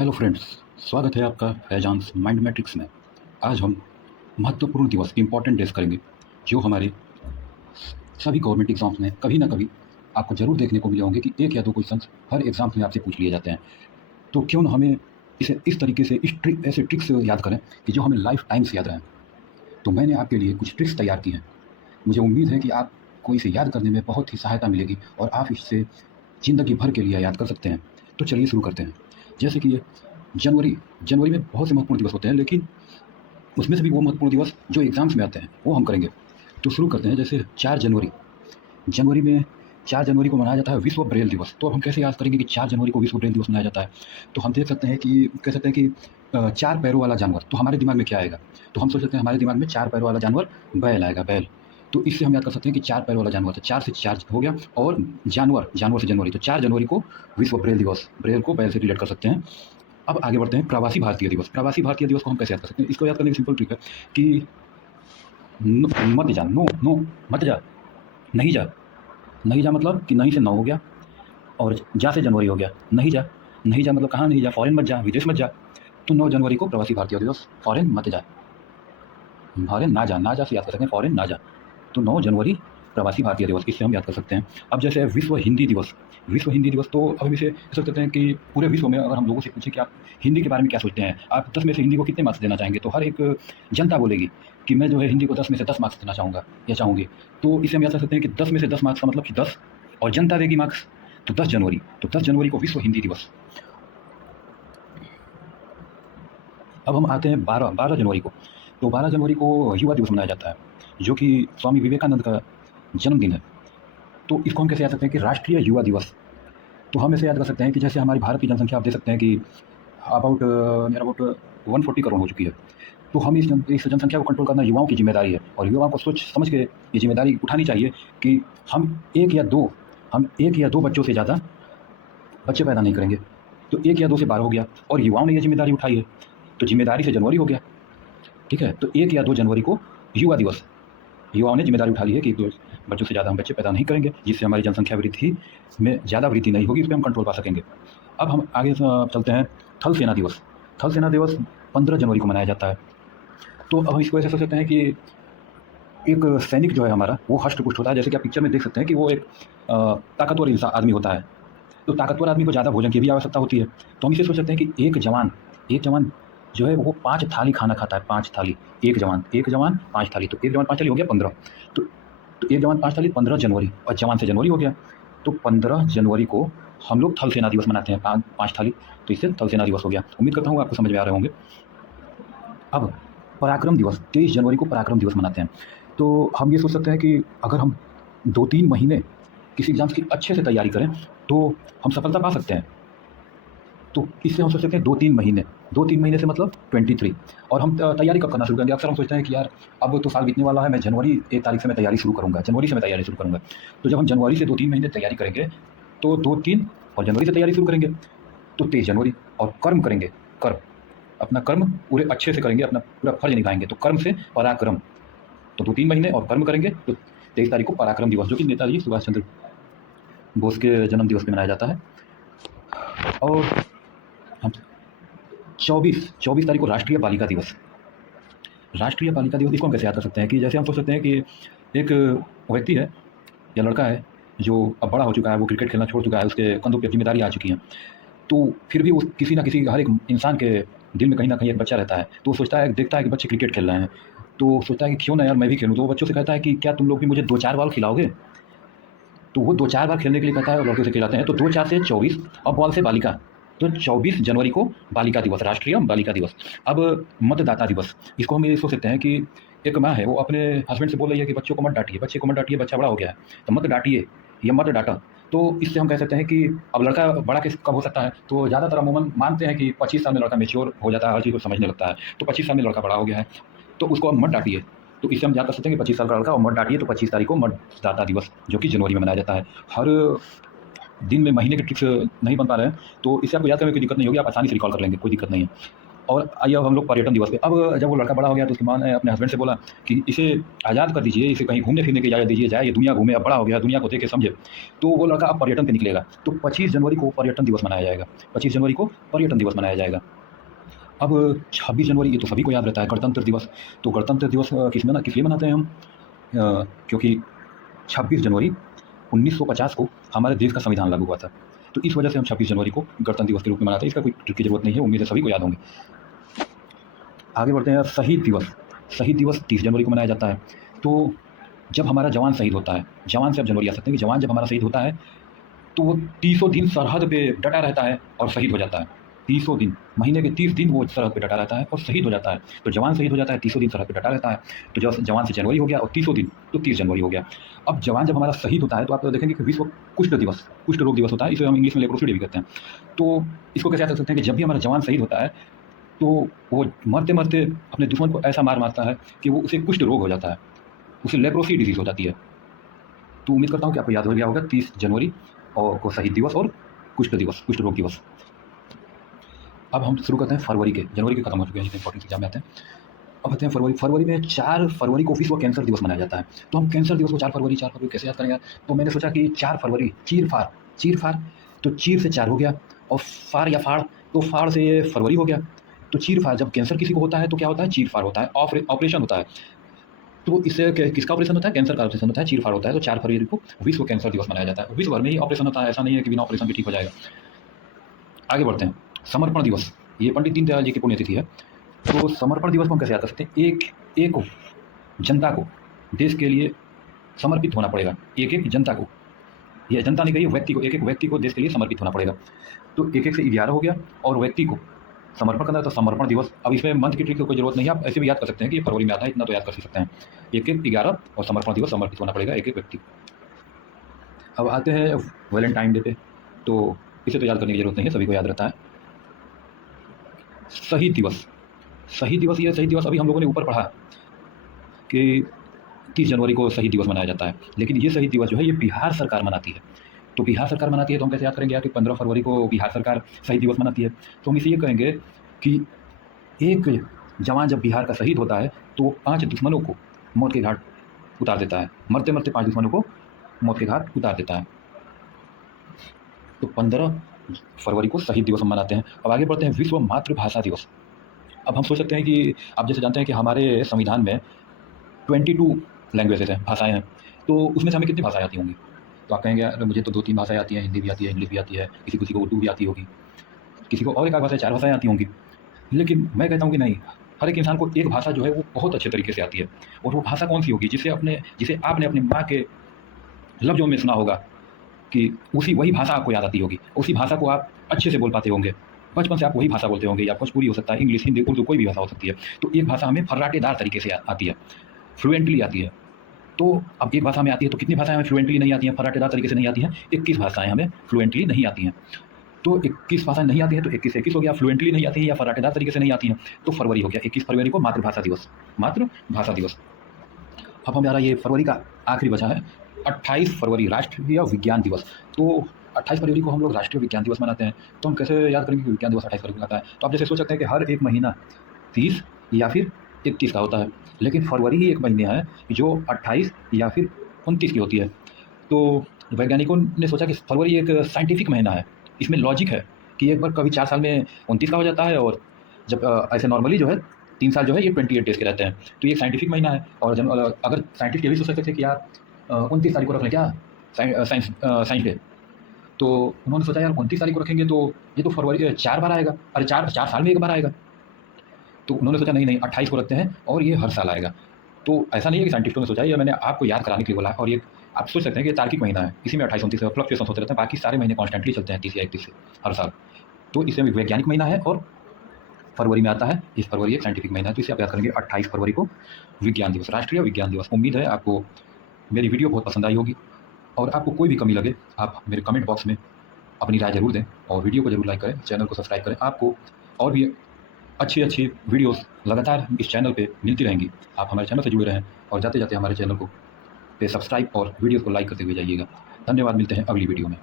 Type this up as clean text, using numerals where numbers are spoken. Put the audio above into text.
Hello friends, स्वागत है आपका फैजान्स माइंड मैट्रिक्स में। आज हम महत्वपूर्ण दिवस इम्पॉर्टेंट डेज करेंगे जो हमारे सभी गवर्नमेंट एग्जाम्स में कभी ना कभी आपको ज़रूर देखने को मिले होंगे कि एक या दो क्वेश्चंस हर एग्जाम्स में आपसे पूछ लिए जाते हैं। तो क्यों ना हमें इसे इस तरीके से ऐसे ट्रिक्स याद करें कि जो हमें लाइफ टाइम से याद रहें। तो मैंने आपके लिए कुछ ट्रिक्स तैयार की हैं। मुझे उम्मीद है कि आपको इसे याद करने में बहुत ही सहायता मिलेगी और आप इससे ज़िंदगी भर के लिए याद कर सकते हैं। तो चलिए शुरू करते हैं। जैसे कि ये जनवरी जनवरी में बहुत से महत्वपूर्ण दिवस होते हैं, लेकिन उसमें से भी वो महत्वपूर्ण दिवस जो एग्ज़ाम्स में आते हैं वो हम करेंगे। तो शुरू करते हैं। जैसे 4 जनवरी, जनवरी में 4 जनवरी को मनाया जाता है विश्व ब्रेल दिवस। तो अब हम कैसे याद करेंगे कि 4 जनवरी को विश्व ब्रेल दिवस मनाया जाता है? तो हम देख सकते हैं कि कह सकते हैं कि 4 पैरों वाला जानवर, तो हमारे दिमाग में क्या आएगा? तो हम सोच सकते हैं हमारे दिमाग में 4 पैरों वाला जानवर बैल आएगा, बैल। तो इससे हम याद कर सकते हैं कि 4 पैरों वाला जानवर, तो 4 से 4 हो गया। और जानवर से जनवरी, तो 4 जनवरी को विश्व ब्रेल दिवस, ब्रेल को बैल से रिलेट कर सकते हैं। अब आगे बढ़ते हैं। प्रवासी भारतीय दिवस, प्रवासी भारतीय दिवस को हम कैसे याद कर सकते हैं? इसको याद करने की सिंपल ट्रिक है कि मत जा, नो नो, मत जा, नहीं जा। नहीं जा मतलब कि नहीं से नौ हो गया, और जा से जनवरी हो गया। नहीं जा, नहीं जा मतलब कहाँ नहीं जा? फॉरेन मत जा, विदेश मत जा। तो 9 जनवरी को प्रवासी भारतीय दिवस, फॉरेन मत जा, फॉरेन ना जा, ना जा से याद कर सकते हैं, फॉरेन ना जा। तो 9 जनवरी प्रवासी भारतीय दिवस, इससे हम याद कर सकते हैं। अब जैसे विश्व हिंदी दिवस, विश्व हिंदी दिवस, तो अब हम इसे सोच सकते हैं कि पूरे विश्व में अगर हम लोगों से पूछें कि आप हिंदी के बारे में क्या सोचते हैं, आप 10 में से हिंदी को कितने मार्क्स देना चाहेंगे, तो हर एक जनता बोलेगी कि मैं जो है हिंदी को 10 में से 10 मार्क्स देना चाहूँगा या चाहूँगी। तो इसे हम याद कर सकते हैं कि 10 में से 10 मार्क्स का मतलब कि 10, और जनता देगी मार्क्स, तो 10 जनवरी। तो 10 जनवरी को विश्व हिंदी दिवस। अब हम आते हैं 12 जनवरी को। तो 12 जनवरी को युवा दिवस मनाया जाता है, जो कि स्वामी विवेकानंद का जन्मदिन है। तो इसको हम कैसे याद सकते हैं कि राष्ट्रीय युवा दिवस? तो हम ऐसे याद कर सकते हैं कि जैसे हमारी भारत की जनसंख्या आप देख सकते हैं कि नियर अबाउट 140 करोड़ हो चुकी है। तो हम इस जनसंख्या को कंट्रोल करना युवाओं की जिम्मेदारी है, और युवाओं को सोच समझ के ये जिम्मेदारी उठानी चाहिए कि हम एक या दो बच्चों से ज़्यादा बच्चे पैदा नहीं करेंगे। तो 1 या 2 से 12 हो गया, और युवाओं ने ये जिम्मेदारी उठाई है, तो जिम्मेदारी से जनवरी हो गया। ठीक है? तो 1 या 2 जनवरी को युवा दिवस, युवाओं ने जिम्मेदारी उठा ली है कि 2 बच्चों से ज़्यादा हम बच्चे पैदा नहीं करेंगे, जिससे हमारी जनसंख्या वृद्धि में ज़्यादा वृद्धि नहीं होगी, इस पे हम कंट्रोल पा सकेंगे। अब हम आगे चलते हैं। थल सेना दिवस, थल सेना दिवस 15 जनवरी को मनाया जाता है। तो अब हम इसको ऐसे सोच सकते हैं कि एक सैनिक जो है हमारा, वो हष्ट-पुष्ट होता है। जैसे कि आप पिक्चर में देख सकते हैं कि वो एक ताकतवर आदमी होता है। तो ताकतवर आदमी को ज़्यादा भोजन की भी आवश्यकता होती है। तो हम इसे सोच सकते हैं कि एक जवान जो है वो 5 थाली खाना खाता है, 5 थाली। एक जवान 5 थाली, तो एक जवान 5 थाली हो गया 15। तो एक जवान 5 थाली 15 जनवरी, और जवान से जनवरी हो गया। तो 15 जनवरी को हम लोग थल सेना दिवस मनाते हैं, 5 थाली, तो इससे थल सेना दिवस हो गया। उम्मीद करता हूँ आपको समझ में आ रहे होंगे। अब पराक्रम दिवस, 23 जनवरी को पराक्रम दिवस मनाते हैं। तो हम ये सोच सकते हैं कि अगर हम 2-3 महीने किसी एग्ज़ाम्स की अच्छे से तैयारी करें, तो हम सफलता पा सकते हैं। तो इससे हम सोच सकते हैं 2-3 महीने से मतलब 23। और हम तैयारी कब करना शुरू करेंगे? अक्सर हम सोचते हैं कि यार अब तो साल बीतने वाला है, मैं जनवरी 1 तारीख से मैं तैयारी शुरू करूँगा, जनवरी से मैं तैयारी शुरू करूँगा। तो जब हम जनवरी से 2-3 महीने तैयारी करेंगे, तो 2-3 और जनवरी से तैयारी शुरू करेंगे, तो 23 जनवरी। और कर्म करेंगे, कर्म, अपना कर्म पूरे अच्छे से करेंगे, अपना पूरा फर्ज निभाएँगे, तो कर्म से पराक्रम। तो 2-3 महीने और कर्म करेंगे, तो 23 तारीख को पराक्रम दिवस, जो कि नेताजी सुभाष चंद्र बोस के जन्म दिवस पे मनाया जाता है। और हम 24 तारीख को राष्ट्रीय बालिका दिवस, राष्ट्रीय बालिका दिवस, इसको हम कैसे याद कर सकते हैं कि जैसे हम सोच सकते हैं कि एक व्यक्ति है या लड़का है जो अब बड़ा हो चुका है, वो क्रिकेट खेलना छोड़ चुका है, उसके कंधों पे जिम्मेदारी आ चुकी है। तो फिर भी वो किसी न किसी, हर एक इंसान के दिल में कहीं न कहीं एक बच्चा रहता है। तो वो सोचता है, देखता है कि बच्चे क्रिकेट खेल रहे हैं, तो सोचता है कि क्यों ना यार मैं भी खेलूँ। तो वो बच्चों से कहता है कि क्या तुम लोग भी मुझे 2-4 बॉल खिलाओगे? तो वो 2-4 बार खेलने के लिए कहता है, और लड़के से खिलाते हैं। तो 2-4 से 24, और बॉल से बालिका, तो 24 जनवरी को बालिका दिवस, राष्ट्रीय बालिका दिवस। अब मतदाता दिवस, इसको हम ये सोच सकते हैं कि एक माँ है, वो अपने हस्बैंड से बोल रही है कि बच्चों को मत डाँटिए, बच्चे को मत डाँटिए, बच्चा बड़ा हो गया है, तो मत डाँटिए या मत डाँटा। तो इससे हम कह सकते हैं कि अब लड़का बड़ा किस कब हो सकता है? तो ज़्यादातर अमूमन मानते हैं कि 25 साल में लड़का मैच्योर हो जाता है, हर चीज़ को समझने लगता है। तो 25 साल में लड़का बड़ा हो गया है, तो उसको अब मत डाँटिए। तो इससे हम याद कर सकते हैं कि 25 साल का लड़का, और मत डाँटिए, तो 25 तारीख को मतदाता दिवस, जो कि जनवरी में मनाया जाता है। हर दिन में महीने के ट्रिक्स नहीं बन पा रहे हैं, तो इससे आपको याद करने में कोई दिक्कत नहीं होगी, आप आसानी से रिकॉल कर लेंगे, कोई दिक्कत नहीं है। और आइए अब हम लोग पर्यटन दिवस पे। अब जब वो लड़का बड़ा हो गया तो उसकी माँ ने अपने हस्बैंड से बोला कि इसे आज़ाद कर दीजिए, इसे कहीं घूमने फिरने की इजाज़त दीजिए, जाए ये दुनिया घूमे, अब बड़ा हो गया, दुनिया को देखे समझे। तो वो लड़का अब पर्यटन पे निकलेगा। तो 25 जनवरी को पर्यटन दिवस मनाया जाएगा। 25 जनवरी को पर्यटन दिवस मनाया जाएगा। अब 26 जनवरी ये तो सभी को याद रहता है, गणतंत्र दिवस। तो गणतंत्र दिवस किस लिए मनाते हैं हम? क्योंकि 26 जनवरी 1950 को हमारे देश का संविधान लागू हुआ था। तो इस वजह से हम 26 जनवरी को गणतंत्र दिवस के रूप में मनाते हैं। इसका कोई ट्रिक की ज़रूरत नहीं है, उम्मीद है सभी को याद होंगे। आगे बढ़ते हैं, शहीद दिवस। शहीद दिवस 30 जनवरी को मनाया जाता है। तो जब हमारा जवान शहीद होता है, जवान से आप जनवरी आ सकते हैं कि जवान जब हमारा शहीद होता है, तो वो 30 दिन सरहद पे डटा रहता है और शहीद हो जाता है। 30 दिन, महीने के 30 दिन वो सरहद पे डटा रहता है और शहीद हो जाता है। तो जवान शहीद हो जाता है, 30 दिन सरहद पे डटा रहता है। तो जब जवान से जनवरी हो गया और 30 दिन, तो 30 जनवरी हो गया। अब जवान जब हमारा शहीद होता है तो आप देखेंगे कि विश्व कुष्ठ दिवस, कुष्ठ रोग दिवस होता है। इसे हम इंग्लिश में लेप्रोसी डे भी कहते हैं। तो इसको कैसे याद कर सकते हैं कि जब भी हमारा जवान शहीद होता है, तो वो मरते-मरते अपने दुश्मन को ऐसा मार मारता है कि वो उसे कुष्ठ रोग हो जाता है, उसे लेप्रोसी डिज़ीज़ हो जाती है। तो उम्मीद करता हूँ कि आपको याद हो गया होगा 30 जनवरी और को शहीद दिवस और कुष्ठ दिवस, कुष्ठ रोग दिवस। अब हम शुरू करते हैं फरवरी के। जनवरी के खत्म हो चुके हैं, जितने इंपॉर्टेंट एग्जाम में आते हैं। अब आते हैं फरवरी। फरवरी में 4 फरवरी को विश्व कैंसर दिवस मनाया जाता है। तो हम कैंसर दिवस को 4 फरवरी कैसे याद करेंगे? तो मैंने सोचा कि 4 फरवरी चीर-फाड़, तो चीर से 4 हो गया और फाड़ या फाड़, तो फाड़ से ये फरवरी हो गया। तो चीर-फाड़, जब कैंसर किसी को होता है तो क्या होता है? चीर-फाड़ होता है, ऑपरेशन होता है। तो इससे किसका ऑपरेशन होता है? कैंसर का ऑपरेशन होता है, चीर-फाड़ होता है। तो 4 फरवरी को विश्व कैंसर दिवस मनाया जाता है। विश्व भर में ही ऑपरेशन होता है, ऐसा नहीं है कि बिना ऑपरेशन के ठीक हो जाएगा। आगे बढ़ते हैं, समर्पण दिवस। ये पंडित दीनदयाल जी की पुण्यतिथि है। तो समर्पण दिवस को हम कैसे याद कर सकते हैं? एक जनता को देश के लिए समर्पित होना पड़ेगा। एक जनता को, ये जनता नहीं कही, व्यक्ति को, एक व्यक्ति को देश के लिए समर्पित होना पड़ेगा। तो 1 से 11 हो गया और व्यक्ति को समर्पण करना है, तो समर्पण दिवस। अब इसमें मंथ की ट्रिक की कोई जरूरत नहीं है, आप ऐसे भी याद कर सकते हैं कि ये फरवरी में आता है, इतना तो याद कर सकते हैं। 1-11 और समर्पण दिवस, समर्पित होना पड़ेगा एक व्यक्ति। अब आते हैं वैलेंटाइन डे पे। तो इसे तो याद करने की जरूरत नहीं है, सभी को याद रहता है। शहीद दिवस। शहीद दिवस, ये शहीद दिवस अभी हम लोगों ने ऊपर पढ़ा कि 30 जनवरी को शहीद दिवस मनाया जाता है, लेकिन ये शहीद दिवस जो है ये बिहार सरकार मनाती है। तो बिहार सरकार मनाती है तो हम कैसे याद करेंगे यार कि 15 फरवरी को बिहार सरकार शहीद दिवस मनाती है। तो हम इसे ये कहेंगे कि एक जवान जब बिहार का शहीद होता है तो वो 5 दुश्मनों को मौत के घाट उतार देता है, मरते-मरते 5 दुश्मनों को मौत के घाट उतार देता है। तो 15 फरवरी को शहीद दिवस हम मनाते हैं। अब आगे बढ़ते हैं, विश्व मातृभाषा दिवस। अब हम सोच सकते हैं कि आप जैसे जानते हैं कि हमारे संविधान में 22 लैंग्वेजेज़ हैं, भाषाएँ हैं। तो उसमें से हमें कितनी भाषाएँ आती होंगी? तो आप कहेंगे यार मुझे तो 2-3 भाषाएँ आती हैं, हिंदी भी आती है, इंग्लिश भी आती है, किसी-किसी को उर्दू भी आती होगी, किसी को और एक आध भाषा, 4 भाषाएँ आती होंगी। लेकिन मैं कहता हूँ कि नहीं, हर एक इंसान को एक भाषा जो है वो बहुत अच्छे तरीके से आती है। और वो भाषा कौन-सी होगी? जिसे आपने अपनी माँ के लफ्ज़ों में सुना होगा कि वही भाषा आपको याद आती होगी, उसी भाषा को आप अच्छे से बोल पाते होंगे। बचपन से आप वही भाषा बोलते होंगे, या भोजपुरी हो सकता है, इंग्लिश, हिंदी, उर्दू, कोई भी भाषा हो सकती है। तो एक भाषा हमें फर्राटेदार तरीके से आती है, फ्लुएंटली आती है। तो अब एक भाषा हमें आती है तो कितनी भाषाएँ हमें फ्लुएंटली नहीं आती हैं, फर्राटेदार तरीके से नहीं आती हैं? 21 भाषाएँ हमें फ्लुएंटली नहीं आती हैं। तो 21 भाषाएँ नहीं आती हैं तो 21 से 21 हो गया, फ्लुएंटली नहीं आती है या फर्राटेदार तरीके से नहीं आती हैं, तो फरवरी हो गया। 21 फरवरी को मातृभाषा दिवस, मातृभाषा दिवस। अब हमारा ये फरवरी का आखिरी बचा है 28 फरवरी, राष्ट्रीय विज्ञान दिवस। तो 28 फरवरी को हम लोग राष्ट्रीय विज्ञान दिवस मनाते हैं। तो हम कैसे याद करेंगे कि विज्ञान दिवस 28 फरवरी को आता है? तो आप जैसे सोच सकते हैं कि हर एक महीना 30 या फिर 31 का होता है, लेकिन फरवरी ही एक महीने है जो 28 या फिर 29 की होती है। तो वैज्ञानिकों ने सोचा कि फरवरी एक साइंटिफिक महीना है, इसमें लॉजिक है कि एक बार कभी 4 साल में 29 का हो जाता है, और जब ऐसे नॉर्मली जो है 3 साल जो है ये 28 डेज़ के रहते हैं। तो ये एक साइंटिफिक महीना है। और जब अगर साइंटिस्ट ये भी सोच सकते थे कि यार 29 तारीख को रख लें क्या साइंस डे, तो उन्होंने सोचा यार 29 तारीख को रखेंगे तो ये तो फरवरी 4 बार आएगा, अरे 4 साल में 1 बार आएगा। तो उन्होंने सोचा नहीं 28 को रखते हैं और ये हर साल आएगा। तो ऐसा नहीं है कि साइंटिस्टों ने सोचा, ये मैंने आपको याद कराने के लिए बोला। और ये आप सोच सकते हैं कि ये तार्किक महीना है, इसी में 28-29 फ्लक्चुएशन होते रहते हैं, बाकी सारे महीने कॉन्स्टेंटली चलते हैं 30 या 31 से हर साल। तो इसमें वैज्ञानिक महीना है और फरवरी में आता है, इस फरवरी एक साइंटिफिक महीना है। तो इसे आप याद करेंगे 28 फरवरी को विज्ञान दिवस, राष्ट्रीय विज्ञान दिवस। उम्मीद है आपको मेरी वीडियो बहुत पसंद आई होगी, और आपको कोई भी कमी लगे आप मेरे कमेंट बॉक्स में अपनी राय ज़रूर दें, और वीडियो को ज़रूर लाइक करें, चैनल को सब्सक्राइब करें। आपको और भी अच्छी वीडियोस लगातार इस चैनल पे मिलती रहेंगी। आप हमारे चैनल से जुड़े रहें और जाते-जाते हमारे चैनल को पे सब्सक्राइब और वीडियो को लाइक करते हुए जाइएगा। धन्यवाद, मिलते हैं अगली वीडियो में।